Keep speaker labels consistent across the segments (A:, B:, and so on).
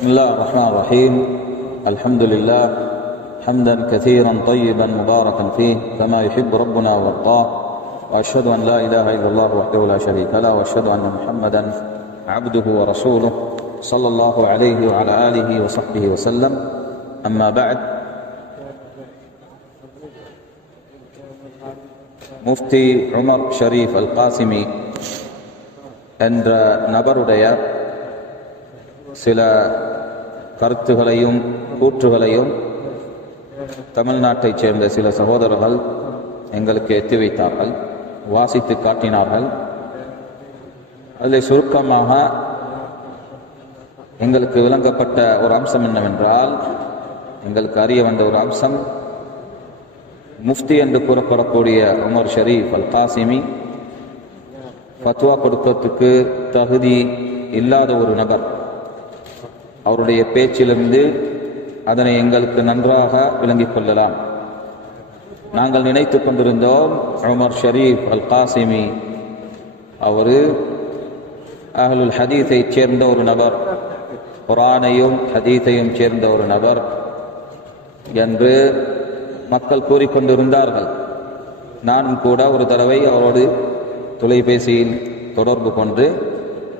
A: بسم الله الرحمن الرحيم. الحمد لله حمدا كثيرا طيبا مباركا فيه كما يحب ربنا ويرضاه. وأشهد أن لا إله إلا الله وحده لا شريك له وأشهد أن محمدا عبده ورسوله صلى الله عليه وعلى آله وصحبه وسلم. أما بعد مفتي عمر شريف القاسمي عند نبرديه சில கருத்துகளையும் கூற்றுகளையும் தமிழ்நாட்டைச் சேர்ந்த சில சகோதரர்கள் எங்களுக்கு எத்தி வைத்தார்கள் வாசித்து காட்டினார்கள். அதில் சுருக்கமாக எங்களுக்கு விளங்கப்பட்ட ஒரு அம்சம் என்னவென்றால் எங்களுக்கு அறிய வந்த ஒரு அம்சம் முஃப்தி என்று கூறப்படக்கூடிய உமர் ஷரீஃப் அல் காசிமி ஃபத்வா கொடுப்பதற்கு தகுதி இல்லாத ஒரு நபர். அவருடைய பேச்சிலிருந்து அதனை எங்களுக்கு நன்றாக விளங்கிக் கொள்ளலாம். நாங்கள் நினைத்து கொண்டிருந்தோம் உமர் ஷரீஃப் அல் காசிமி அவர் அஹ்லுல் ஹதீஸைச் சேர்ந்த ஒரு நபர் குரானையும் ஹதீஸையும் சேர்ந்த ஒரு நபர் என்று மக்கள் கூறிக்கொண்டிருந்தார்கள். நானும் கூட ஒரு தடவை அவரோடு தொலைபேசியில் தொடர்பு கொண்டு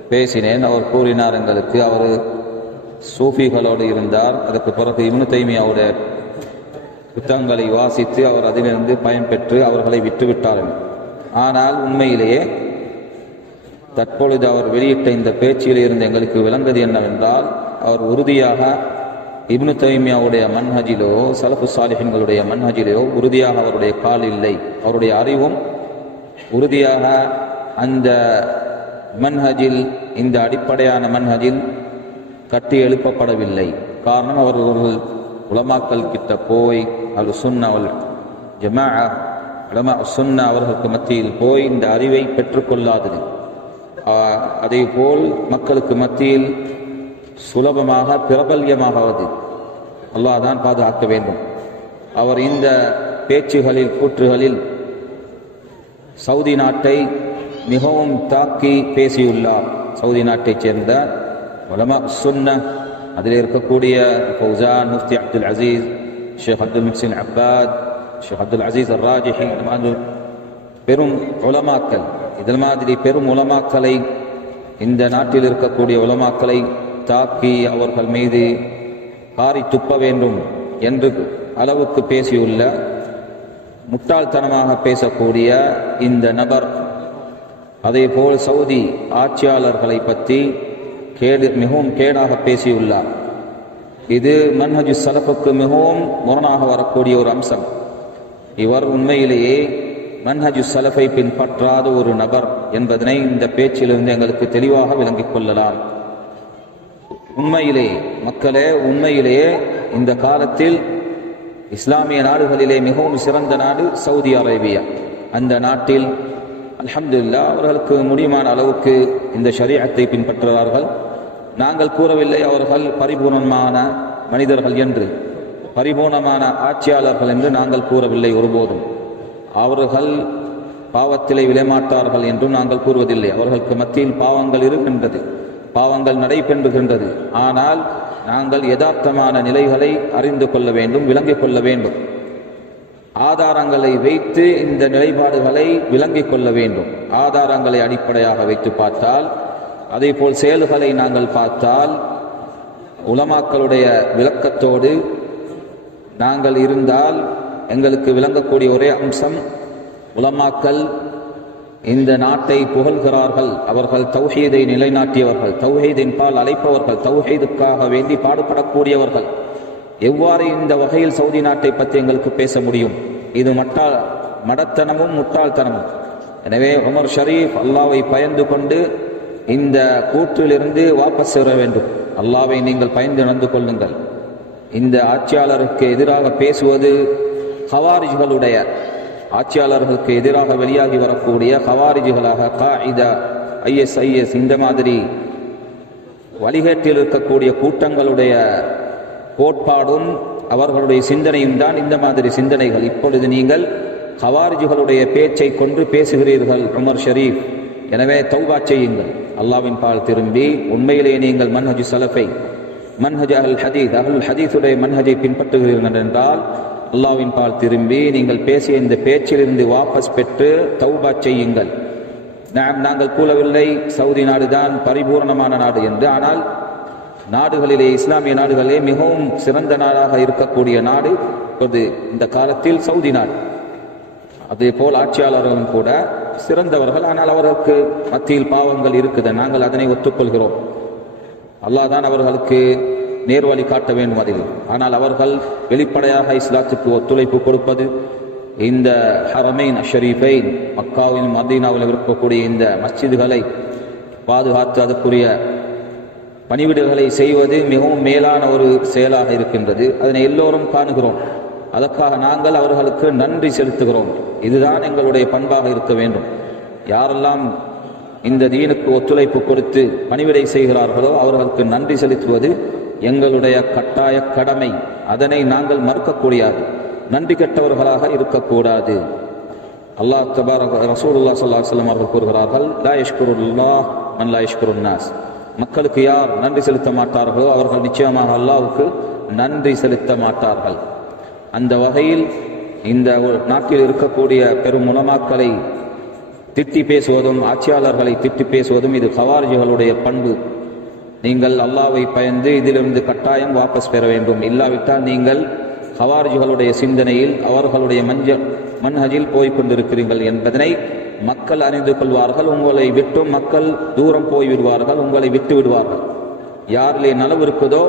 A: பேசினேன். அவர் கூறினார் எங்களுக்கு அவர் சூஃபிகளோடு இருந்தார். அதற்கு பிறகு இவனு தைமியாவுடைய புத்தகங்களை வாசித்து அவர் அதிலிருந்து பயன்பெற்று அவர்களை விட்டுவிட்டார் ஆனால் உண்மையிலேயே தற்பொழுது அவர் வெளியிட்ட இந்த பேச்சில் இருந்து எங்களுக்கு விளங்குவது என்னவென்றால் அவர் உறுதியாக இப்னு தைமியாவுடைய மன்ஹஜிலோ சலஃபு சாலிஹின்களுடைய மன்ஹஜிலோ உறுதியாக அவருடைய கால் இல்லை. அவருடைய அறிவும் உறுதியாக அந்த மன்ஹஜில் இந்த அடிப்படையான மன்ஹஜில் கட்டி எழுப்பப்படவில்லை. காரணம் அவர்கள் உலமாக்கல் கிட்ட போய் அவர் சுன்ன அவள் ஜமா உலமா சுன்ன அவர்களுக்கு மத்தியில் போய் இந்த அறிவை பெற்றுக்கொள்ளாதது அதே போல் மக்களுக்கு மத்தியில் சுலபமாக பிரபல்யமாகவது அல்லாஹ் தான் பாதுகாக்க வேண்டும். அவர் இந்த பேச்சுகளில் கூற்றுகளில் சவுதி நாட்டை மிகவும் தாக்கி பேசியுள்ளார். சவுதி நாட்டைச் சேர்ந்த உலமா சுன்ன அதில் இருக்கக்கூடிய ஃபௌசான் முஃப்தி அப்துல் அசீஸ் ஷேக் அப்துல் முக்சின் அப்பாத் ஷேக் அப்துல் அசீஸ் அர்ராஜிஹி இந்த மாதிரி பெரும் உலமாக்கல் இதில் மாதிரி பெரும் உலமாக்கலை இந்த நாட்டில் இருக்கக்கூடிய உலமாக்களை தாக்கி அவர்கள் மீது காரி துப்ப வேண்டும் என்று அளவுக்கு பேசியுள்ள முட்டாள்தனமாக பேசக்கூடிய இந்த நபர் அதே போல் சவுதி ஆட்சியாளர்களை பற்றி கேடு மிகவும் கேடாக பேசியுள்ளார். இது மன்ஹஜு சலப்புக்கு மிகவும் முரணாக வரக்கூடிய ஒரு அம்சம். இவர் உண்மையிலேயே மன்ஹஜு சலஃபை பின்பற்றாத ஒரு நபர் என்பதனை இந்த பேச்சிலிருந்து எங்களுக்கு தெளிவாக விளங்கிக் கொள்ளலாம். உண்மையிலே மக்களே உண்மையிலேயே இந்த காலத்தில் இஸ்லாமிய நாடுகளிலே மிகவும் சிறந்த நாடு சவுதி அரேபியா. அந்த நாட்டில் அலமதுல்லா அவர்களுக்கு முடியுமான அளவுக்கு இந்த ஷரியத்தை பின்பற்றுகிறார்கள். நாங்கள் கூறவில்லை அவர்கள் பரிபூர்ணமான மனிதர்கள் என்று. பரிபூர்ணமான ஆட்சியாளர்கள் என்று நாங்கள் கூறவில்லை ஒருபோதும். அவர்கள் பாவத்திலே விளைமாட்டார்கள் என்றும் நாங்கள் கூறுவதில்லை. அவர்களுக்கு மத்தியில் பாவங்கள் இருக்கின்றது பாவங்கள் நடைபெறுகின்றது. ஆனால் நாங்கள் யதார்த்தமான நிலைகளை அறிந்து கொள்ள வேண்டும் விளங்கிக் கொள்ள வேண்டும். ஆதாரங்களை வைத்து இந்த நிலைப்பாடுகளை விளங்கிக் கொள்ள வேண்டும். ஆதாரங்களை அடிப்படையாக வைத்து பார்த்தால் அதே போல் செயல்களை நாங்கள் பார்த்தால் உலமாக்களுடைய விளக்கத்தோடு நாங்கள் இருந்தால் எங்களுக்கு விளங்கக்கூடிய ஒரே அம்சம் உலமாக்கல் இந்த நாட்டை புகழ்கிறார்கள். அவர்கள் தௌஹீதை நிலைநாட்டியவர்கள் தௌஹீதின் பால் அழைப்பவர்கள் தௌஹீதுக்காக வேண்டி பாடுபடக்கூடியவர்கள். எவ்வாறு இந்த வகையில் சவுதி நாட்டை பற்றி எங்களுக்கு பேச முடியும்? இது மட்டால் மடத்தனமும் முட்டாள்தனமும். எனவே உமர் ஷரீஃப் அல்லாவை பயந்து கொண்டு இந்த கூற்றிலிருந்து வாபஸ் வர வேண்டும். அல்லாவை நீங்கள் பயந்து நடந்து கொள்ளுங்கள். இந்த ஆட்சியாளருக்கு எதிராக பேசுவது ஹவாரிஜ்களுடைய ஆட்சியாளர்களுக்கு எதிராக வெளியாகி வரக்கூடிய ஹவாரிஜுகளாக காயிதா ஐஎஸ்ஐஎஸ் இந்த மாதிரி வழிகேட்டில் இருக்கக்கூடிய கூட்டங்களுடைய கோட்பாடும் அவர்களுடைய சிந்தனையும் தான் இந்த மாதிரி சிந்தனைகள். இப்பொழுது நீங்கள் ஹவாரிஜுகளுடைய பேச்சை கொண்டு பேசுகிறீர்கள் உமர் ஷரீஃப் எனவே தௌபா செய்யுங்கள். அல்லாவின் பால் திரும்பி உண்மையிலே நீங்கள் மன்ஹஜு சலஃபை மன்ஹஜ் அஹல் ஹதீத் அஹல் ஹதீஸுடைய மன்ஹஜை பின்பற்றுகிறீர்கள் என்றால் அல்லாவின் பால் திரும்பி நீங்கள் பேசிய இந்த பேச்சிலிருந்து வாபஸ் பெற்று தௌபா செய்யுங்கள். நாம் நாங்கள் கூறவில்லை சவுதி நாடுதான் பரிபூர்ணமான நாடு என்று. ஆனால் நாடுகளிலே இஸ்லாமிய நாடுகளிலே மிகவும் சிறந்த நாடாக இருக்கக்கூடிய நாடு இப்போது இந்த காலத்தில் சவுதி நாடு. அதே போல் ஆட்சியாளர்களும் கூட சிறந்தவர்கள். ஆனால் அவர்களுக்கு மத்தியில் பாவங்கள் இருக்குது. நாங்கள் அதனை ஒத்துக்கொள்கிறோம். அல்லாஹ் தான் அவர்களுக்கு நேர்வழி காட்ட வேண்டும் அதில். ஆனால் அவர்கள் வெளிப்படையாக இஸ்லாத்துக்கு ஒத்துழைப்பு கொடுப்பது இந்த ஹரமைன் ஷரீஃபைன் மக்காவிலும் மதீனாவில் இருக்கக்கூடிய இந்த மஸ்ஜிதுகளை பாதுகாத்து அதற்குரிய பணிவிடுகளை செய்வது மிகவும் மேலான ஒரு செயலாக இருக்கின்றது. அதனை எல்லோரும் காணுகிறோம். அதற்காக நாங்கள் அவர்களுக்கு நன்றி செலுத்துகிறோம். இதுதான் எங்களுடைய பண்பாக இருக்க வேண்டும். யாரெல்லாம் இந்த தீனுக்கு ஒத்துழைப்பு கொடுத்து பணிவிடை செய்கிறார்களோ அவர்களுக்கு நன்றி செலுத்துவது எங்களுடைய கட்டாய கடமை. அதனை நாங்கள் மறுக்கக்கூடியது நன்றி கெட்டவர்களாக இருக்கக்கூடாது. அல்லாஹ் தபாரக் ரசூலுல்லாஹ் சல்லா சொல்லம் அவர்கள் கூறுகிறார்கள் லா மன் மக்களுக்கு யார் நன்றி செலுத்த மாட்டார்களோ அவர்கள் நிச்சயமாக அல்லாவுக்கு நன்றி செலுத்த மாட்டார்கள். அந்த வகையில் இந்த ஒரு நாட்டில் இருக்கக்கூடிய பெரும் உலமாக்களை திட்டி பேசுவதும் ஆட்சியாளர்களை திட்டி பேசுவதும் இது ஹவாரிஜிகளுடைய பண்பு. நீங்கள் அல்லாவை பயந்து இதிலிருந்து கட்டாயம் வாபஸ் பெற வேண்டும். இல்லாவிட்டால் நீங்கள் ஹவாரிஜிகளுடைய சிந்தனையில் அவர்களுடைய மஞ்ச மன்ஹஜில் போய்க் கொண்டிருக்கிறீர்கள் என்பதனை மக்கள் அறிந்து கொள்வார்கள். உங்களை விட்டும் மக்கள் தூரம் போய் விடுவார்கள் உங்களை விட்டு விடுவார்கள். யாரிலே நலவு இருக்குதோ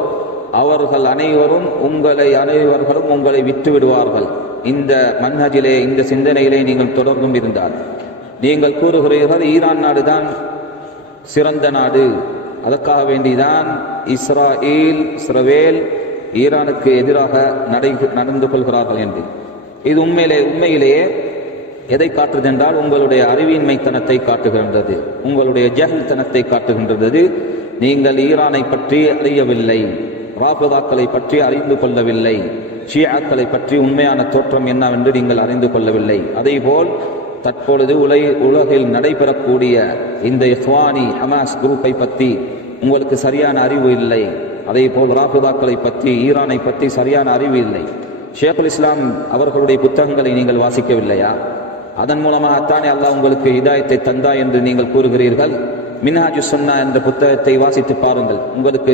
A: அவர்கள் அனைவரும் உங்களை அனைவர்களும் உங்களை விட்டு விடுவார்கள். இந்த மன்ஹஜிலே இந்த சிந்தனையிலே நீங்கள் தொடர்ந்தும் இருந்தால். நீங்கள் கூறுகிறீர்கள் ஈரான் நாடுதான் சிறந்த நாடு. அதற்காக வேண்டிதான் இஸ்ராயில் இஸ்ரவேல் ஈரானுக்கு எதிராக நடை நடந்து கொள்கிறார்கள் என்று. இது உண்மையிலே உண்மையிலேயே எதை காட்டுதென்றால் உங்களுடைய அறிவின்மைத்தனத்தை காட்டுகின்றது. உங்களுடைய ஜஹல்தனத்தை காட்டுகின்றது. நீங்கள் ஈரானை பற்றி அறியவில்லை. ராபிதாக்களை பற்றி அறிந்து கொள்ளவில்லை. ஷியாக்களை பற்றி உண்மையான தோற்றம் என்னவென்று நீங்கள் அறிந்து கொள்ளவில்லை. அதேபோல் தற்பொழுது உலை உலகில் நடைபெறக்கூடிய இந்த இஹ்வானி ஹமாஸ் குரூப்பை பற்றி உங்களுக்கு சரியான அறிவு இல்லை. அதே போல் ராபிதாக்களை பற்றி ஈரானை பற்றி சரியான அறிவு இல்லை. ஷேகுல் இஸ்லாம் அவர்களுடைய புத்தகங்களை நீங்கள் வாசிக்கவில்லையா? அதன் மூலமாகத்தானே அல்லாஹ் உங்களுக்கு இதாயத்தை தந்தா என்று நீங்கள் கூறுகிறீர்கள்? மின்ஹாஜு சுன்னா என்ற புத்தகத்தை வாசித்து பாருங்கள். உங்களுக்கு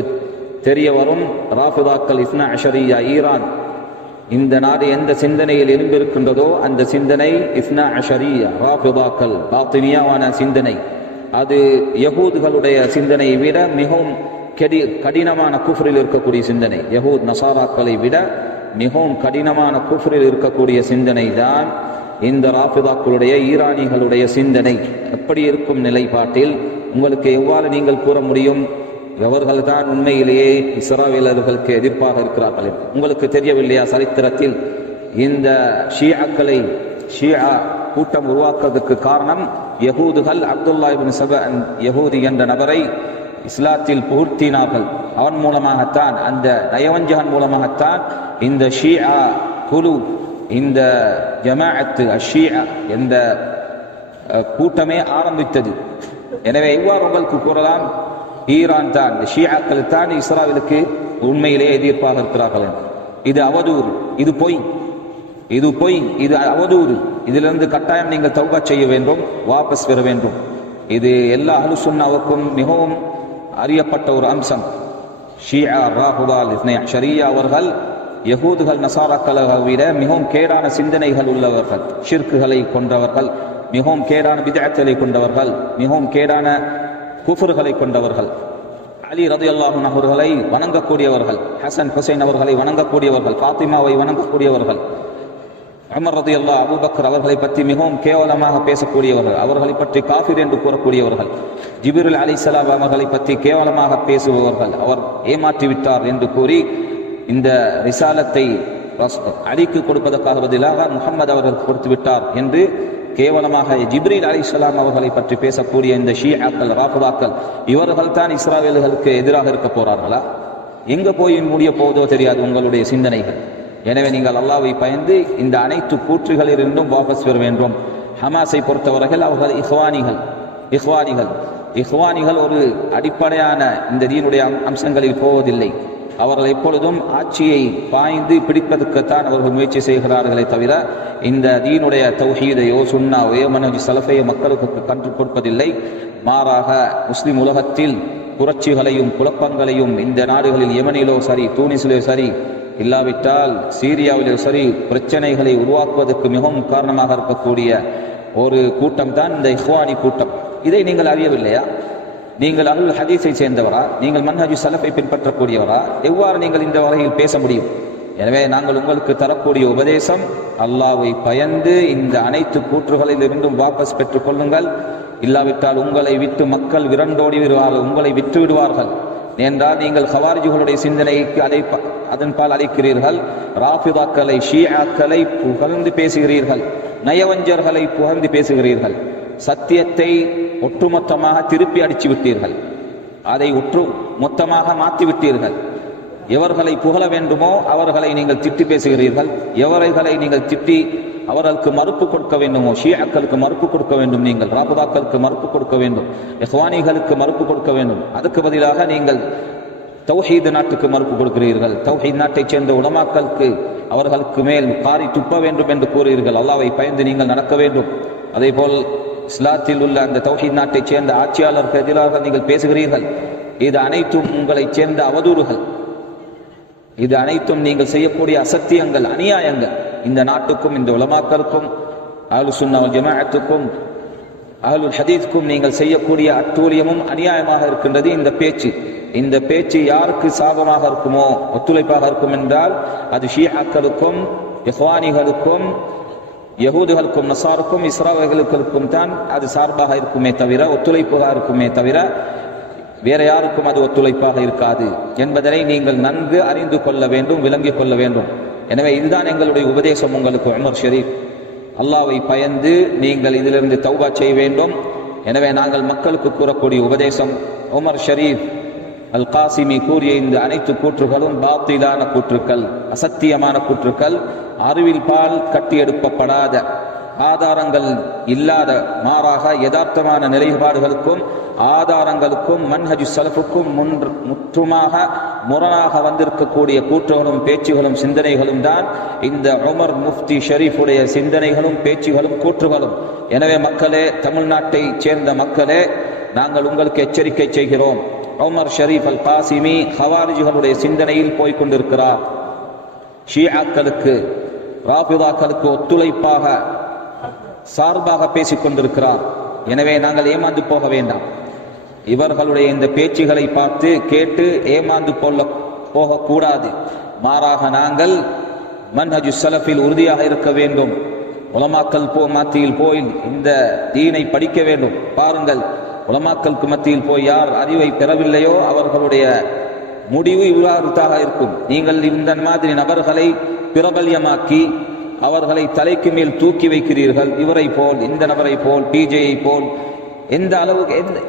A: தெரிய வரும் ராஃபிதாக்கள் இஸ்னா அஷரியா ஈரான் இந்த நாடு எந்த சிந்தனையில் இருந்திருக்கின்றதோ அந்த சிந்தனை இஸ்னா அஷரியா ராஃபிதாக்கள் பாத்தினியாவான சிந்தனை. அது யகூதுகளுடைய சிந்தனையை விட மிகவும் கெடி கடினமான குஃப்ரில் இருக்கக்கூடிய சிந்தனை. யகூத் நசாராக்களை விட மிகவும் கடினமான குஃப்ரில் இருக்கக்கூடிய சிந்தனை தான் இந்த ராஃபிதாக்களுடைய ஈரானிகளுடைய சிந்தனை. எப்படி இருக்கும் நிலைப்பாட்டில் உங்களுக்கு எவ்வாறு நீங்கள் கூற முடியும்? எவர்கள் தான் உண்மையிலேயே இஸ்ராவேலர்களுக்கு எதிர்ப்பாக இருக்கிறார்கள்? உங்களுக்கு தெரியவில்லையா சரித்திரத்தில்? இந்த ஷியாக்களை ஷியா கூட்டம் உருவாக்குவதற்கு காரணம் யகூதுகள் அப்துல்லா இபின் சப யகூதி என்ற நபரை இஸ்லாத்தில் புகுத்தினார்கள். அவன் மூலமாகத்தான் அந்த நயவஞ்சகன் மூலமாகத்தான் இந்த ஷியா குழு இந்த ஜமாஅத்து அஷியா என்ற கூட்டமே ஆரம்பித்தது. எனவே இவ்வாறு உங்களுக்கு கூறலாம். ஈரான் தான். ஷியாக்கள் தான் இஸ்ராவிலுக்கு உண்மையிலே எதிர்ப்பாக இருக்கிறார்கள் இது அவதூறு. இது பொய். இது பொய். இது அவதூறு. இதிலிருந்து கட்டாயம் நீங்கள் தௌகா செய்ய வேண்டும். வாபஸ் பெற வேண்டும். இது எல்லா அலுசுன்னாவுக்கும் மிகவும் அறியப்பட்ட ஒரு அம்சம். ஷியா ராகுதால் ஷரியா அவர்கள் யகூதுகள் நசாராக்களை விட மிகவும் கேடான சிந்தனைகள் உள்ளவர்கள் ஷிர்க்குகளை கொண்டவர்கள் மிகவும் கேடான விதயத்தலை கொண்டவர்கள் மிகவும் கேடான குஃபுர்களை கொண்டவர்கள். அலி ரதி அல்லாஹன் அவர்களை வணங்கக்கூடியவர்கள். ஹசன் ஹுசைன் அவர்களை வணங்கக்கூடியவர்கள். ஃபாத்திமாவை வணங்கக்கூடியவர்கள். அமர் ரதி அல்லா அபுபக்கர் அவர்களை பற்றி மிகவும் கேவலமாக பேசக்கூடியவர்கள். அவர்களை பற்றி காஃபிர் என்று கூறக்கூடியவர்கள். ஜிபிருல் அலிசலாம் அவர்களை பற்றி கேவலமாக பேசுபவர்கள். அவர் ஏமாற்றி விட்டார் என்று கூறி இந்த ரிசாலத்தை அலிக்கு கொடுப்பதற்காக பதிலாக முகம்மது அவர்கள் கொடுத்து விட்டார் என்று கேவலமாக ஜிப்ரீல் அலிஸ்லாம் அவர்களை பற்றி பேசக்கூடிய இந்த ஷியாக்கள் ராஃபுதாக்கள் இவர்கள் தான் இஸ்ராவேல்களுக்கு எதிராக இருக்க போறார்களா? எங்க போய் முடிய போவதோ தெரியாது உங்களுடைய சிந்தனைகள். எனவே நீங்கள் அல்லாவை பயந்து இந்த அனைத்து கூற்றுகளிலிருந்தும் வாபஸ் பெற வேண்டும். ஹமாஸை பொறுத்தவரைகள் அவர்கள் இஹ்வானிகள் இஹ்வானிகள். இஹ்வானிகள் ஒரு அடிப்படையான இந்த தீனுடைய அம்- அம்சங்களில் போவதில்லை. அவர்கள் எப்பொழுதும் ஆட்சியை பாய்ந்து பிடிப்பதற்குத்தான் அவர்கள் முயற்சி செய்கிறார்களே தவிர இந்த தீனுடைய தௌஹீதையோ சுன்னாவையோ மனோஜி சலஃபையோ மக்களுக்கு கற்றுக் கொடுப்பதில்லை. மாறாக முஸ்லிம் உலகத்தில் புரட்சிகளையும் குழப்பங்களையும் இந்த நாடுகளில் யமனிலோ சரி தூனிஸிலோ சரி இல்லாவிட்டால் சீரியாவிலோ சரி பிரச்சனைகளை உருவாக்குவதற்கு மிகவும் காரணமாக இருக்கக்கூடிய ஒரு கூட்டம் தான் இந்த இஹ்வானி கூட்டம். இதை நீங்கள் அறியவில்லையா? நீங்கள் அருள் ஹதீஸை சேர்ந்தவரா? நீங்கள் மன்ஹஜு சலஃபை பின்பற்றக்கூடியவரா? எவ்வாறு நீங்கள் இந்த வகையில் பேச முடியும்? எனவே நாங்கள் உங்களுக்கு தரக்கூடிய உபதேசம் அல்லாவை பயந்து இந்த அனைத்து கூற்றுகளிலிருந்தும் வாபஸ் பெற்றுக் கொள்ளுங்கள். இல்லாவிட்டால் உங்களை விட்டு மக்கள் விரண்டோடி விடுவார்கள் உங்களை விட்டு விடுவார்கள். என்றால் நீங்கள் ஹவாரிஜுகளுடைய சிந்தனைக்கு அதை அதன்பால் அழைக்கிறீர்கள் ராஃபிதாக்களை ஷியாக்களை புகழ்ந்து பேசுகிறீர்கள். நயவஞ்சர்களை புகழ்ந்து பேசுகிறீர்கள். சத்தியத்தை ஒட்டுமொத்தமாக திருப்பி அடிச்சு விட்டீர்கள். அதை ஒற்று மொத்தமாக மாற்றி விட்டீர்கள். எவர்களை புகழ வேண்டுமோ அவர்களை நீங்கள் திட்டி பேசுகிறீர்கள். எவர்களை நீங்கள் திட்டி அவர்களுக்கு மறுப்பு கொடுக்க வேண்டுமோ ஷியாக்களுக்கு மறுப்பு கொடுக்க வேண்டும் நீங்கள் ராபுதாக்களுக்கு மறுப்பு கொடுக்க வேண்டும் இஹ்வானிகளுக்கு மறுப்பு கொடுக்க வேண்டும். அதுக்கு பதிலாக நீங்கள் தௌஹீது நாட்டுக்கு மறுப்பு கொடுக்கிறீர்கள். தௌஹீத் நாட்டைச் சேர்ந்த உலமாக்களுக்கு அவர்களுக்கு மேல் காரி துப்ப வேண்டும் என்று கூறுகிறீர்கள். அல்லாவை பயந்து நீங்கள் நடக்க வேண்டும். அதேபோல் இஸ்லாத்தில் உள்ள அந்த தௌஹீத் நாட்டைச் சேர்ந்த ஆட்சியாளருக்கு எதிராக நீங்கள் பேசுகிறீர்கள். இது அனைத்தும் உங்களைச் சேர்ந்த அவதூறுகள். இது அனைத்தும் நீங்கள் செய்யக்கூடிய அசத்தியங்கள் அநியாயங்கள். இந்த நாட்டுக்கும் இந்த உலமாக்கருக்கும் அஹ்லு சுன்னா ஜமாஅத்துக்கும் அஹ்லுல் ஹதீஸ்க்கும் நீங்கள் செய்யக்கூடிய அட்டூழியமும் அநியாயமாக இருக்கின்றது. இந்த பேச்சு இந்த பேச்சு யாருக்கு சாபமாக இருக்குமோ ஒத்துழைப்பாக இருக்கும் என்றால் அது ஷியாக்களுக்கும் இஹ்வானிகளுக்கும் யகூதுகளுக்கும் நசாருக்கும் இஸ்ராவர்களுக்கும் தான் அது சார்பாக இருக்குமே தவிர ஒத்துழைப்பாக இருக்குமே தவிர வேற யாருக்கும் அது ஒத்துழைப்பாக இருக்காது என்பதனை நீங்கள் நன்கு அறிந்து கொள்ள வேண்டும் விளங்கிக் கொள்ள வேண்டும். எனவே இதுதான் எங்களுடைய உபதேசம் உங்களுக்கு உமர் ஷரீப். அல்லாவை பயந்து நீங்கள் இதிலிருந்து தௌபா செய்ய வேண்டும். எனவே நாங்கள் மக்களுக்கு கூறக்கூடிய உபதேசம் உமர் ஷரீப். அல் காசிமி கூறிய இந்த அனைத்து கூற்றுகளும் பாத்திலான கூற்றுக்கள் அசத்தியமான கூற்றுக்கள் அறிவில் பால் கட்டியெடுக்கப்படாத ஆதாரங்கள் இல்லாத மாறாக யதார்த்தமான நிலைப்பாடுகளுக்கும் ஆதாரங்களுக்கும் மன்ஹஜு சலப்புக்கும் முன்று முற்றுமாக முரணாக வந்திருக்கக்கூடிய கூற்றுகளும் பேச்சுகளும் சிந்தனைகளும் தான் இந்த உமர் முஃப்தி ஷரீஃபுடைய சிந்தனைகளும் பேச்சுகளும் கூற்றுகளும். எனவே மக்களே தமிழ்நாட்டை சேர்ந்த மக்களே நாங்கள் உங்களுக்கு எச்சரிக்கை செய்கிறோம். உமர் ஷரீஃப் அல் காசிமி ஹவாரிஜிகளுடைய சிந்தனையில் போய் கொண்டிருக்கிறார் ஷியாக்களுக்கு ராபிதாக்களுக்கு ஒத்துழைப்பாக சார்பாக பேசிக் கொண்டிருக்கிறார் எனவே நாங்கள் ஏமாந்து போக வேண்டாம். இவர்களுடைய இந்த பேச்சுகளை பார்த்து கேட்டு ஏமாந்து கொள்ள போகக்கூடாது. மாறாக நாங்கள் மன்ஹஜு சலஃபில் உறுதியாக இருக்க வேண்டும். உலமாக்கல் போ மத்தியில் போய் இந்த தீனை படிக்க வேண்டும். பாருங்கள் உலமாக்கலுக்கு மத்தியில் போய் யார் அறிவை பெறவில்லையோ அவர்களுடைய முடிவு இவ்வாறுதாக இருக்கும். நீங்கள் இந்த மாதிரி நபர்களை பிரபல்யமாக்கி அவர்களை தலைக்கு மேல் தூக்கி வைக்கிறீர்கள். இவரை போல் இந்த நபரை போல் பிஜேயை போல் எந்த அளவுக்கு எந்த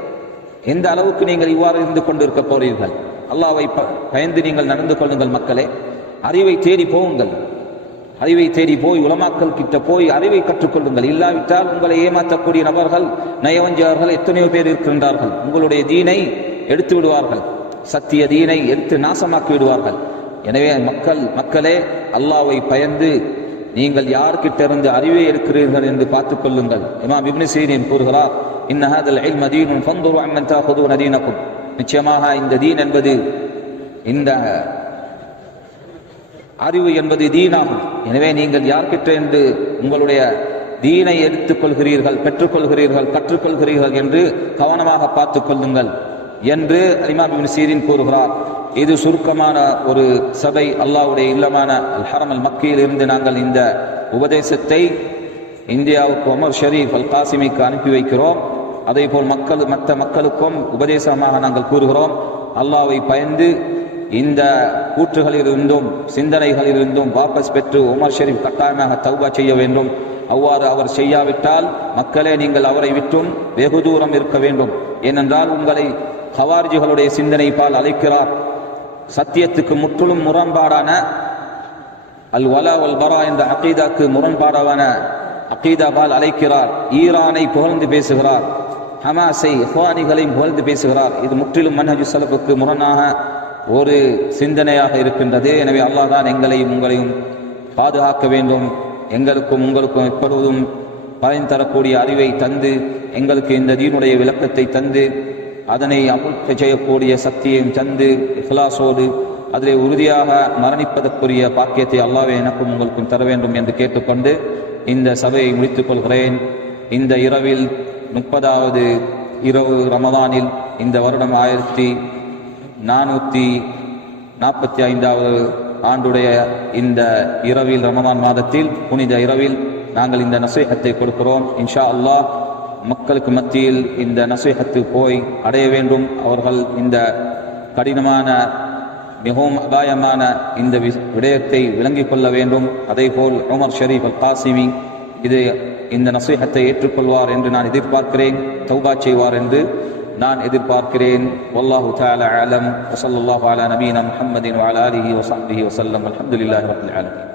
A: எந்த அளவுக்கு நீங்கள் இவ்வாறு இருந்து கொண்டிருக்க போறீர்கள்? அல்லாவை ப- பயந்து நீங்கள் நடந்து கொள்ளுங்கள் மக்களே. அறிவை தேடி போவுங்கள் அறிவை தேடி போய் உலமாக்கல் கிட்ட போய் அறிவை கற்றுக்கொள்ளுங்கள். இல்லாவிட்டால் உங்களை ஏமாற்றக்கூடிய நபர்கள் நயவஞ்சகர்கள் எத்தனையோ பேர் இருக்கின்றார்கள். உங்களுடைய தீனை எடுத்து விடுவார்கள். சத்திய தீனை எடுத்து நாசமாக்கி விடுவார்கள். எனவே மக்கள் மக்களே அல்லாவை பயந்து நீங்கள் யார்கிட்ட இருந்து அறிவை எடுக்கிறீர்கள் என்று பார்த்துக் கொள்ளுங்கள். இமாம் இப்னு கூறுகிறார் இன்ன ஹாதல் இல்ம ஃபந்துரு அம்மன் தாஹுதுன தீனக்கும். நிச்சயமாக இந்த தீன் என்பது இந்த அறிவு என்பது தீனாகும். எனவே நீங்கள் யார்கிட்ட என்று உங்களுடைய தீனை எடுத்துக்கொள்கிறீர்கள் பெற்றுக்கொள்கிறீர்கள் கற்றுக்கொள்கிறீர்கள் என்று கவனமாக பார்த்துக் கொள்ளுங்கள் என்று இமாம் சீரின் கூறுகிறார். இது சுருக்கமான ஒரு சபை அல்லாஹ்வுடைய இல்லமான அல் ஹரம் அல் மக்கியில் இருந்து நாங்கள் இந்த உபதேசத்தை இந்தியாவுக்கு உமர் ஷரீஃப் அல் காசிமிக்கு அனுப்பி வைக்கிறோம். அதே போல் மக்கள் மற்ற மக்களுக்கும் உபதேசமாக நாங்கள் கூறுகிறோம். அல்லாவை பயந்து இந்த கூற்றுகளிலிருந்தும் சிந்தனைகளிலிருந்தும் வாபஸ் பெற்று உமர் ஷெரீப் கட்டாயமாக தௌபா செய்ய வேண்டும். அவ்வாறு அவர் செய்யாவிட்டால் மக்களே நீங்கள் அவரை விட்டும் வெகு தூரம் இருக்க வேண்டும். ஏனென்றால் உங்களை ஹவார்ஜிகளுடைய சிந்தனை பால் அழைக்கிறார். சத்தியத்துக்கு முற்றிலும் முரண்பாடான அல் வலா வல் பரா என்ற அகீதாக்கு முரண்பாடான அகீதாவால் அழைக்கிறார். ஈரானை புகழ்ந்து பேசுகிறார். ஹமாஸை ஹுவானிகளையும் புகழ்ந்து பேசுகிறார். இது முற்றிலும் மன்ஹஜு சலப்புக்கு முரணாக ஒரு சிந்தனையாக இருக்கின்றது. எனவே அல்லாஹ் தான் எங்களையும் உங்களையும் பாதுகாக்க வேண்டும். எங்களுக்கும் உங்களுக்கும் எப்பொழுதும் பயன் தரக்கூடிய அறிவை தந்து எங்களுக்கு இந்த தீனுடைய விளக்கத்தை தந்து அதனை அமுழ்க்க செய்யக்கூடிய சக்தியையும் தந்து ஹிலாசோடு அதிலே உறுதியாக மரணிப்பதற்குரிய பாக்கியத்தை அல்லாவே எனக்கும் உங்களுக்கும் தர வேண்டும் என்று கேட்டுக்கொண்டு இந்த சபையை முடித்துக் கொள்கிறேன். இந்த இரவில் முப்பதாவது இரவு ரமதானில் இந்த வருடம் ஆயிரத்தி நானூற்றி நாற்பத்தி ஐந்தாவது ஆண்டுடைய இந்த இரவில் ரமதான் மாதத்தில் புனித இரவில் நாங்கள் இந்த நசீகத்தை கொடுக்கிறோம். இன்ஷா அல்லாஹ் மக்களுக்கு மத்தியில் இந்த நசீகத்து போய் அடைய வேண்டும். அவர்கள் இந்த கடினமான மிகவும் அபாயமான இந்த விடயத்தை விளங்கிக் கொள்ள வேண்டும். அதேபோல் உமர் ஷரீப் அல் காசிமி இது இந்த நசீகத்தை ஏற்றுக்கொள்வார் என்று நான் எதிர்பார்க்கிறேன். தௌபா செய்வார் என்று நான் எதிர்பார்க்கிறேன் வல்லாஹு தஆலா அலம் வஸல்லல்லாஹு அலா நபீனா முஹம்மதின் வஅலா ஆலிஹி வஸஹ்பிஹி வஸல்லம் அல்ஹம்துலில்லாஹி ரப்பில் ஆலமீன்